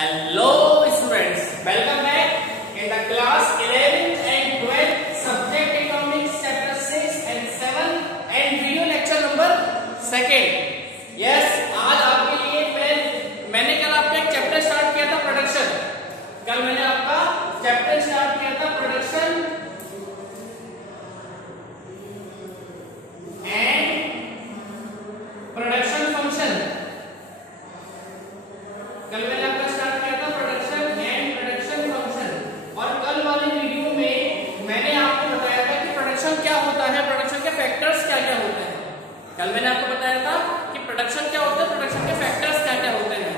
Hello students, welcome back in the class 11th and 12th subject economics chapter 6 and 7 and video lecture number 2nd. Yes, आज आपके लिए मैंने कल आपका एक चैप्टर स्टार्ट किया था प्रोडक्शन। कल मैंने आपका चैप्टर स्टार्ट किया था प्रोडक्शन एंड प्रोडक्शन फंक्शन। कल मैंने आपका स्टार्ट किया था प्रोडक्शन एंड प्रोडक्शन फंक्शन और कल वाले वीडियो में मैंने आपको बताया था कि प्रोडक्शन क्या होता है, प्रोडक्शन के फैक्टर्स क्या क्या होते हैं। कल मैंने आपको बताया था कि प्रोडक्शन क्या होता है, प्रोडक्शन के फैक्टर्स क्या क्या होते हैं।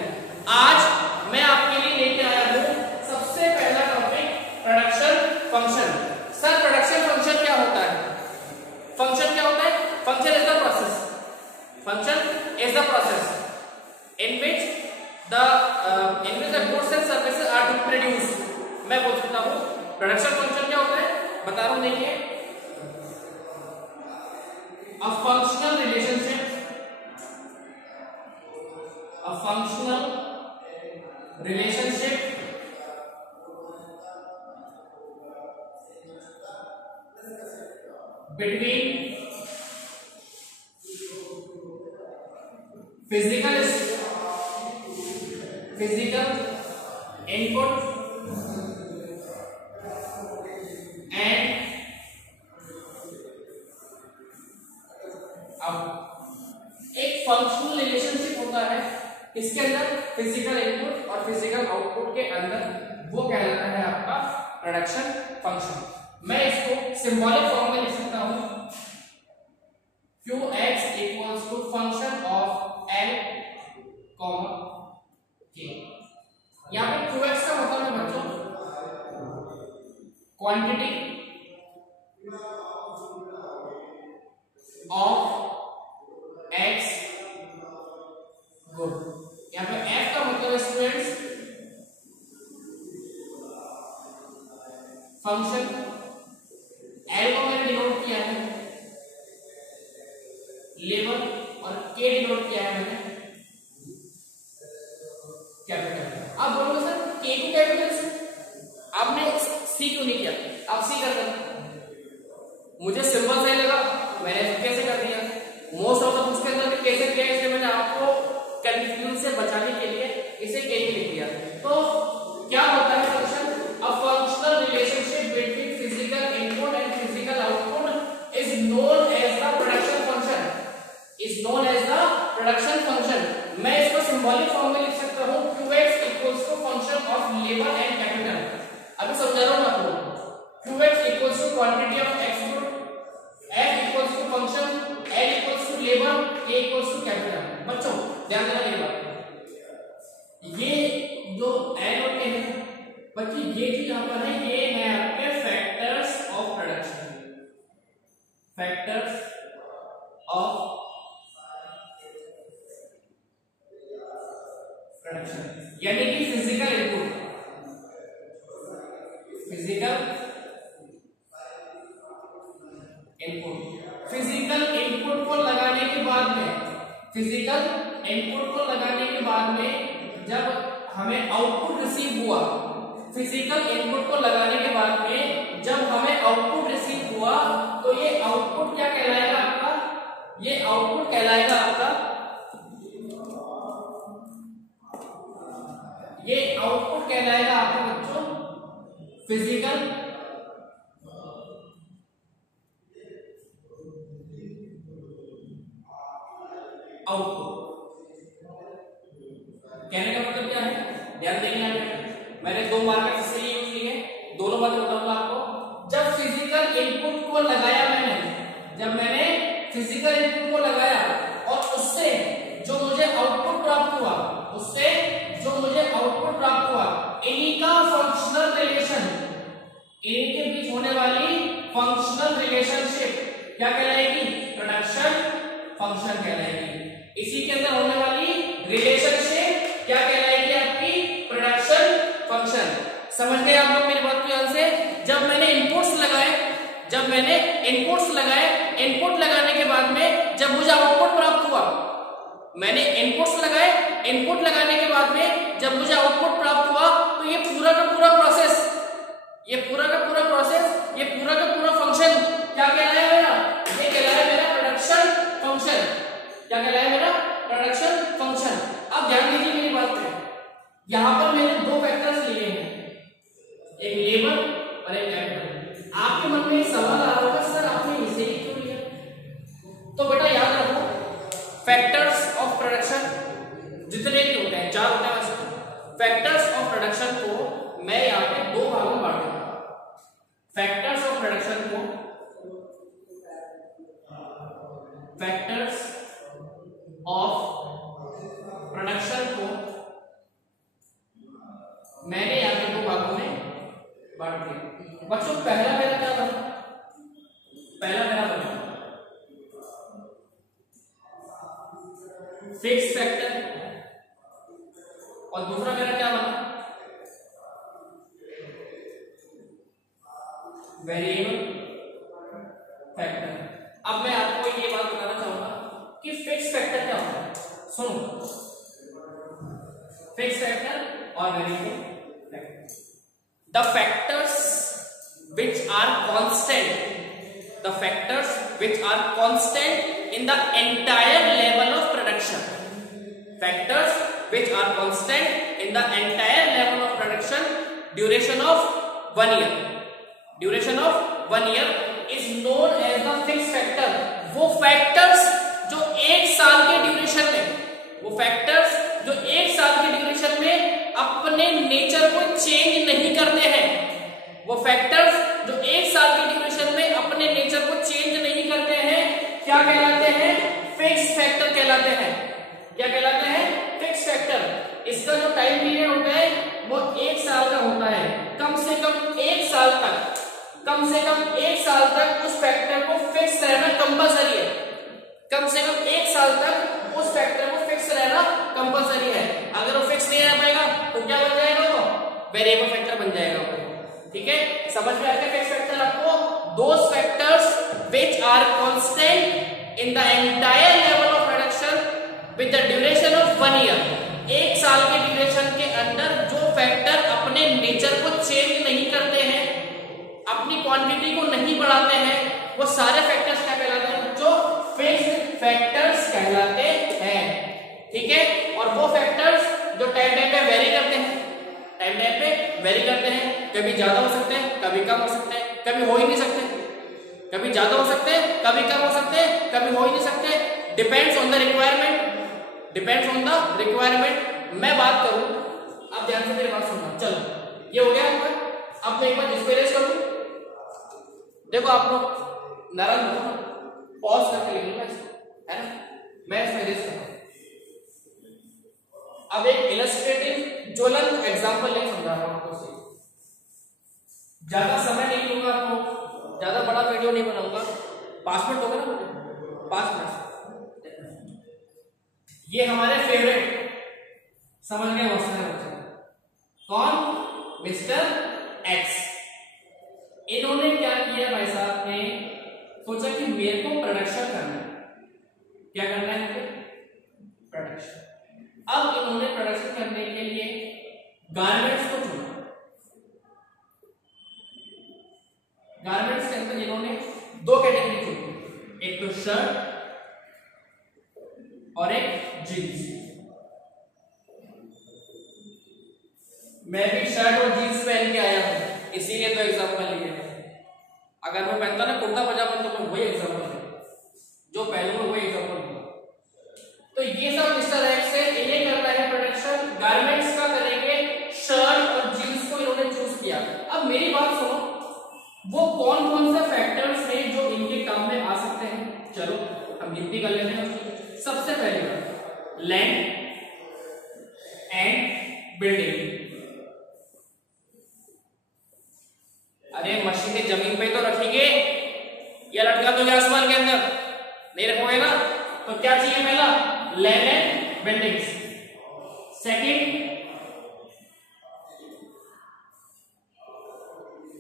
आज मैं आपके लिए लेके आया हूं सबसे पहला topic production function. Sir production function क्या होता है? फंक्शन क्या होता है? Function is the process, function is the process in which the goods and services are to produce। मैं बोल सकता हूँ प्रोडक्शन फंक्शन क्या होता है, बता रहा हूँ। देखिए, a functional relationship between physical input and एक फंक्शनल रिलेशनशिप होता है इसके अंदर फिजिकल इनपुट और फिजिकल आउटपुट के अंदर, वो कहलाता है आपका प्रोडक्शन फंक्शन। मैं इसको सिंबॉलिक फॉर्म में लिख सकता हूं, Qx equals to function of L, K। यहाँ पे Qx का मतलब है बच्चों क्वांटिटी ऑफ x गुड। यहाँ पे F का मतलब है स्टूडेंट्स फंक्शन, L को मैंने डिनोट किया है लेवल और K डिनोट किया है मैंने कैपिटल। अब बोलो सर K को कैपिटल से आपने C क्यों नहीं किया? आप C कर देना, मुझे सिंपल सही लगा, मैंने कैसे कर दिया। मोस्ट ऑफ द बुक्स के अंदर कैसे किया, इसलिए मैंने आपको कंफ्यूजन से बचाने के लिए इसे K लिख दिया। तो क्या होता है function? A functional relationship between physical input and physical output is known as the production function, is known as the production function. मैं इसको सिंबॉलिक फॉर्म में लिख सकता हूं, Qx equals to function of labour and capital. अभी समझा रहा हूं आपको, Qx equals to quantity of x good, F equals to function, L equals to labour, K equals to capital. बच्चों ध्यान देना ये बात, ये जो L और K है बच्ची, ये चीज यहां पर है, ये है आपके factors of production, factors of production, यानी कि फिजिकल इनपुट, फिजिकल इनपुट को लगाने के बाद में, फिजिकल इनपुट को लगाने के बाद में जब हमें आउटपुट रिसीव हुआ, फिजिकल इनपुट को लगाने के बाद में जब हमें आउटपुट रिसीव हुआ, तो ये आउटपुट क्या कहलाएगा आपका? ये आउटपुट कहलाएगा आपका, ये आउटपुट कहलाएगा आपका बच्चों फिजिकल आउटपुट। कहने का मतलब क्या है, ध्यान देंगे। मैंने दो मार्कर इसलिए यूज किए, दोनों बातें बताऊंगा आपको। जब फिजिकल इनपुट को लगाया जब मैंने फिजिकल इनपुट को लगाया और उससे जो मुझे आउटपुट प्राप्त हुआ, इन्हीं का फंक्शनल रिलेशन, इनके बीच होने वाली फंक्शनल रिलेशनशिप क्या कहलाएगी? प्रोडक्शन फंक्शन कहलाएगी। इसी के अंदर होने वाली रिलेशनशिप क्या कहलाएगी? आपकी प्रोडक्शन फंक्शन। समझ गए आप लोग मेरी बात को ध्यान से? जब मैंने इनपुट्स लगाए, इनपुट लगाने के बाद में जब मुझे आउटपुट प्राप्त हुआ, मैंने इनपुट लगाने के बाद में जब मुझे आउटपुट प्राप्त ये पूरा का पूरा प्रोसेस, ये पूरा का पूरा फंक्शन क्या कहलाया मेरा? ये कहलाया मेरा प्रोडक्शन फंक्शन। क्या कहलाया मेरा? Production function. अब ध्यान दीजिए मेरी बात पे, यहां पर मैंने दो फैक्टर्स लिए हैं, एक लेबर और एक कैपिटल। आपके मन में एक सवाल आ रहा होगा, सर आपने इसे ही क्यों लिया? तो बेटा याद रखो, फैक्टर्स ऑफ प्रोडक्शन जितने भी होते हैं, 4 होते हैं वैसे। फैक्टर्स ऑफ प्रोडक्शन को मैं यहाँ पे 2 भागों में बांटूंगा। फैक्टर्स ऑफ प्रोडक्शन को, फैक्टर्स ऑफ प्रोडक्शन को मैंने यहाँ पे 2 भागों में बांट दिया। बच्चों पहला मेरा क्या बना? पहला मेरा बना फिक्स फैक्टर, और दूसरा मेरा क्या बना? Variable factor. अब मैं आपको ये बात बताना चाहूंगा कि फिक्स फैक्टर क्या होता है। सुनो, फिक्स फैक्टर और variable factor, the factors which are constant, the factors which are constant in the entire level of production, factors which are constant in the entire level of production duration of 1 year, duration of 1 year is known as the fixed factor। वो factors जो 1 साल के duration में, वो factors जो 1 साल के duration में अपने नेचर को चेंज नहीं करते हैं, वो फैक्टर्स जो 1 साल की ड्यूरेशन में अपने नेचर को चेंज नहीं करते हैं, क्या कहलाते हैं? फिक्स फैक्टर कहलाते हैं। क्या कहलाते हैं? Fix factor. इसका जो टाइम पीरियड होता है वो 1 साल का होता है। कम से कम 1 साल तक, कम से कम 1 साल तक उस फैक्टर को फिक्स रहना कंपलसरी है। कम से कम 1 साल तक उस फैक्टर को फिक्स रहना कंपलसरी है। अगर वो फिक्स नहीं रह पाएगा तो क्या बन जाएगा? वो वेरिएबल फैक्टर बन जाएगा। ठीक है, समझ में आ गया? फिक्स फैक्टर आपको those factors which are constant in the entire level of production with the duration of 1 year. 1 साल के ड्यूरेशन के अंदर जो फैक्टर अपने नेचर को चेंज नहीं करते हैं, अपनी क्वांटिटी को नहीं बढ़ाते हैं, वो सारे फैक्टर्स क्या कहलाते हैं? जो फिक्स्ड फैक्टर्स कहलाते हैं। ठीक है, और वो फैक्टर्स जो टाइम टाइम पे वेरी करते हैं, टाइम टाइम पे वेरी करते हैं, कभी ज्यादा हो सकते हैं, कभी कम हो सकते हैं, कभी हो ही नहीं सकते, कभी ज्यादा हो सकते हैं, कभी कम हो सकते हैं, कभी हो ही नहीं सकते। Depends on the requirement, depends on the requirement. मैं बात करूं, आप ध्यान से मेरी बात सुनना। चलो ये हो गया आपका। अब मैं एक बार इसको इरेज कर दूं। देखो आप लोग नरम हो, पॉज करके लिख लो है ना, मैं इसमें इरेज कर रहा हूं। अब एक इलस्ट्रेटिव ज्वलंत एग्जांपल लेके समझा रहा हूं आपको। ज्यादा समय नहीं लूंगा आपको, ज्यादा बड़ा वीडियो नहीं बनाऊंगा। 5 मिनट होगा ना, 5 मिनट। ये हमारे फेवरेट, समझ गए बहुत सारे बच्चे, कौन? Mister x. इन्होंने क्या किया भाई साहब ने सोचा कि मेरे को प्रोडक्शन करना है। क्या करना है? प्रोडक्शन। अब इन्होंने प्रोडक्शन करने के लिए गारमेंट्स को चुना। गारमेंट्स के अंदर इन्होंने 2 कैटेगरी चुनी, एक तो शर्ट और एक जीन्स। मैं भी शर्ट और जीन्स पहन के आया हूं, इसीलिए तो एग्जांपल लिए। अगर मैं पहनता ना कुर्ता पजामा तो मैं वही एग्जांपल है, जो पहनूंगा वही एग्जांपल दूंगा। तो ये सब मिस्टर एक्स से इन्हें करना है प्रोडक्शन, गारमेंट्स का करेंगे, शर्ट और जीन्स को इन्होंने चूज किया। अब मेरी बात सुनो, वो कौन कौन से फैक्टर्स हैं जो इनके काम में आ सकते हैं? चलो हम गिनती कर लेते हैं। सबसे पहले बात, लैंड एंड बिल्डिंग। अरे मशीनें जमीन पे तो रखेंगे या लटका दोगे आसमान के अंदर? नहीं रखोगे ना। तो क्या चाहिए? पहला land and buildings, second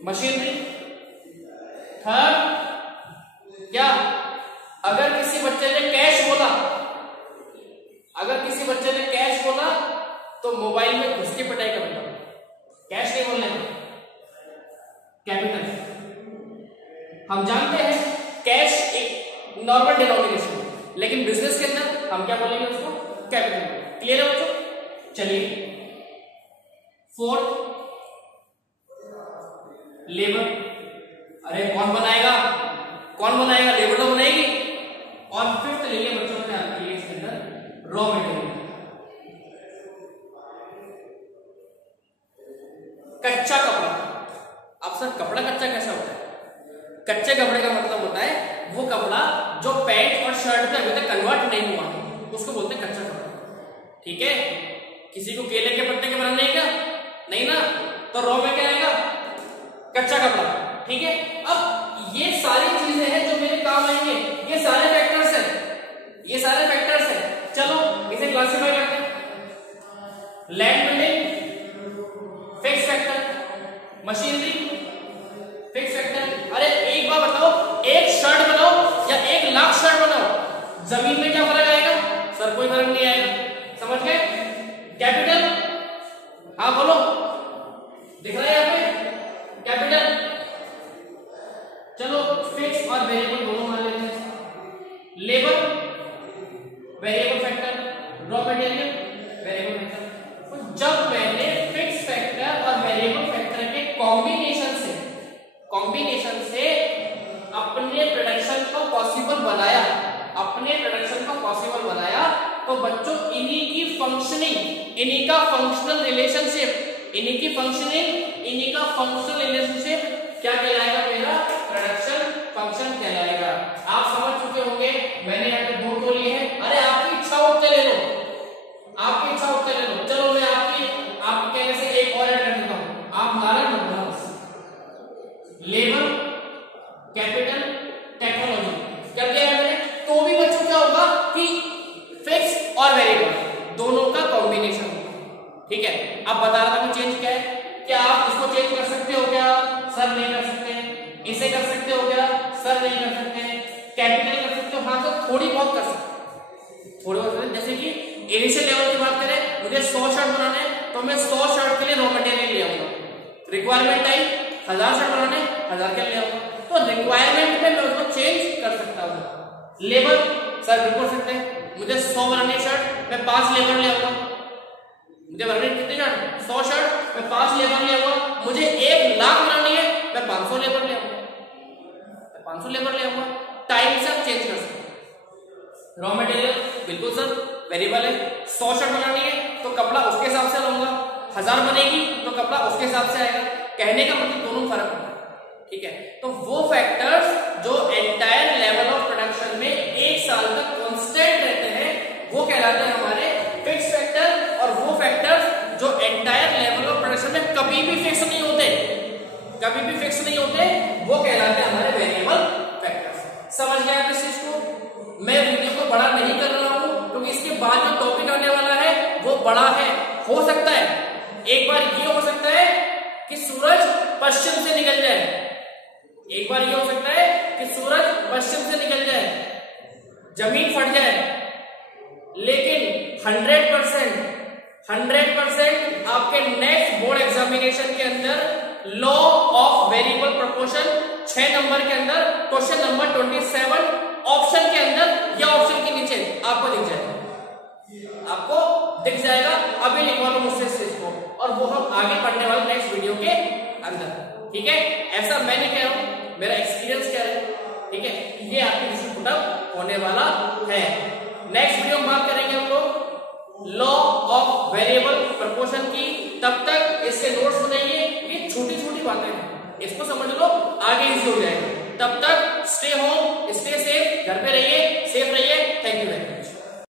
machinery, third क्या? अगर किसी बच्चे ने कैश बोला, अगर किसी बच्चे ने कैश बोला तो मोबाइल में घुस के पिटाई कर दो, कैश नहीं बोलने का। हम जानते हैं कैश एक नॉर्मल डिनोमिनेशन है, लेकिन बिजनेस के अंदर हम क्या बोलेंगे उसको, कैपिटल। क्लियर है बच्चों? चलिए फोर्थ लेबर, अरे कौन बनाएगा, कौन बनाएगा, लेबर तो बनाएगी। और फिफ्थ ले लिया बच्चों ने आपके लिए इसके अंदर रॉ मटेरियल, कच्चा कपड़ा। अब सर कपड़ा कच्चा कैसा होता है? कच्चे कपड़े का मतलब होता है वो कपड़ा जो पैंट और शर्ट पे अभी तक कन्वर्ट नहीं हुआ है, उसको बोलते हैं कच्चा कपड़ा। ठीक है, किसी को केले के पत्ते के बनाने हैं क्या? नहीं ना, तो रॉ में क्या आएगा, कच्चा कपड़ा। ठीक है, अब ये सारी चीजें हैं जो मेरे काम आएंगे, ये सारे फैक्टर्स हैं, ये सारे फैक्टर्स हैं। चलो इसे क्लासिफाई करते हैं। Land building fix factor, machinery fix factor. अरे एक बार बताओ, एक शर्ट बनाओ या 1,00,000 शर्ट बनाओ, जमीन में क्या फर्क आएगा? सर कोई फर्क नहीं आएगा। समझ गए? कैपिटल, हाँ बोलो, दिख रहा है यहाँ पे कैपिटल। चलो फिक्स और वेरिएबल दोनों मान लेते हैं। Labour variable factor, raw material variable factor. तो जब मैंने फिक्स फैक्टर और वेरिएबल फैक्टर के कॉम्बिनेशन से अपने प्रोडक्शन को पॉसिबल बनाया, अपने प्रोडक्शन को पॉसिबल बनाया, तो बच्चों इन्हीं की फंक्शनिंग, इन्हीं का फंक्शनल रिलेशनशिप, इन्हीं की फंक्शनिंग, इन्हीं का फंक्शनल रिलेशनशिप क्या कहलाएगा? मेरा प्रोडक्शन फंक्शन कहलाएगा। आप समझ चुके होंगे, मैंने यहाँ पे 2 तो लिए हैं। अरे आपकी इच्छा होते ले लो, आपकी इच्छा होते ले लो। चलो मैं आपके कहने से एक और ऐड कर देता हूँ, आप नारायण मत बनो। लेबर, कैपिटल, टेक्नोलॉजी कर दिया मैंने। तो भी बच्चों क्या होगा कि फिक्स और वेरिएबल दोनों का कॉम्बिनेशन होगा। ठीक है, अब बता रहा था कि चेंज क्या है। क्या आप इसको चेंज कर सकते हो क्या? सर नहीं कर सकते। इसे कर सकते हो क्या? सर नहीं कर सकते। कैपिटल कर सकते हो? हाँ, तो थोड़ी बहुत कर सकते, थोड़ी बहुत। जैसे कि इनिशियल लेवल की बात करें, मुझे 100 शर्ट बनाने हैं, तो मैं 100 शर्ट के लिए रॉ मटेरियल ले आऊंगा। रिक्वायरमेंट आई 1000 शर्ट बनाने, 1000 के ले आऊंगा, तो रिक्वायरमेंट में मैं उसको चेंज कर सकता हूँ। लेबर, सर बिल्कुल सकते हैं, मुझे 100 बनानी शर्ट, मैं 5 लेबर ले आऊंगा। मुझे बनानी कितनी शर्ट? 100 शर्ट, मैं 5 लेबर ले आऊंगा। मुझे 1,00,000 बनानी है, मैं 500 लेबर ले आऊंगा, 500 लेबर ले आऊंगा। टाइम से आप चेंज कर सकते हैं। रॉ मटेरियल बिल्कुल सर वेरिएबल है। 100 शर्ट बनानी है तो कपड़ा उसके हिसाब से लाऊंगा, 1000 बनेगी तो कपड़ा उसके हिसाब से आएगा। कहने का मतलब दोनों फर्क होता है। ठीक है, तो वो फैक्टर्स जो एंटायर लेवल ऑफ प्रोडक्शन में 1 साल तक कांस्टेंट रहते हैं वो कहलाते हैं हमारे फिक्स फैक्टर, और वो फैक्टर्स जो एंटायर लेवल ऑफ प्रोडक्शन में कभी भी फिक्स नहीं होते, कभी भी फिक्स नहीं होते, वो कहलाते हैं हमारे वेरिएबल फैक्टर्स। समझ गए आप इस चीज को? मैं वीडियो को बड़ा नहीं कर रहा हूं क्योंकि इसके बाद जो टॉपिक आने वाला है वो बड़ा है। हो सकता है एक बार ये हो सकता है कि सूरज पश्चिम से निकल जाए, एक बार ये हो सकता है कि सूरज पश्चिम से निकल जाए, जमीन फट जाए, लेकिन 100% आपके नेक्स्ट बोर्ड एग्जामिनेशन के अंदर law of variable proportion 6 number के अंदर क्वेश्चन नंबर 27 ऑप्शन के अंदर या ऑप्शन के नीचे आपको दिख जाएगा, आपको दिख जाएगा। अभी लिखवा लो मुझसे इस चीज को, और वो हम आगे पढ़ने वाले नेक्स्ट वीडियो के अंदर। ठीक है, ऐसा मैं नहीं कह रहा हूं, मेरा एक्सपीरियंस क्या है। ठीक है, ये आपके रिजल्ट पुट अप होने वाला है। नेक्स्ट वीडियो में बात करेंगे हम लोग लॉ ऑफ वेरिएबल प्रोपोर्शन की। तब तक इसके नोट्स बनाइए, ये छोटी छोटी बातें हैं, इसको समझ लो, आगे इजी हो जाएगा। तब तक स्टे होम, स्टे सेफ, घर पे रहिए, सेफ रहिए। Thank you.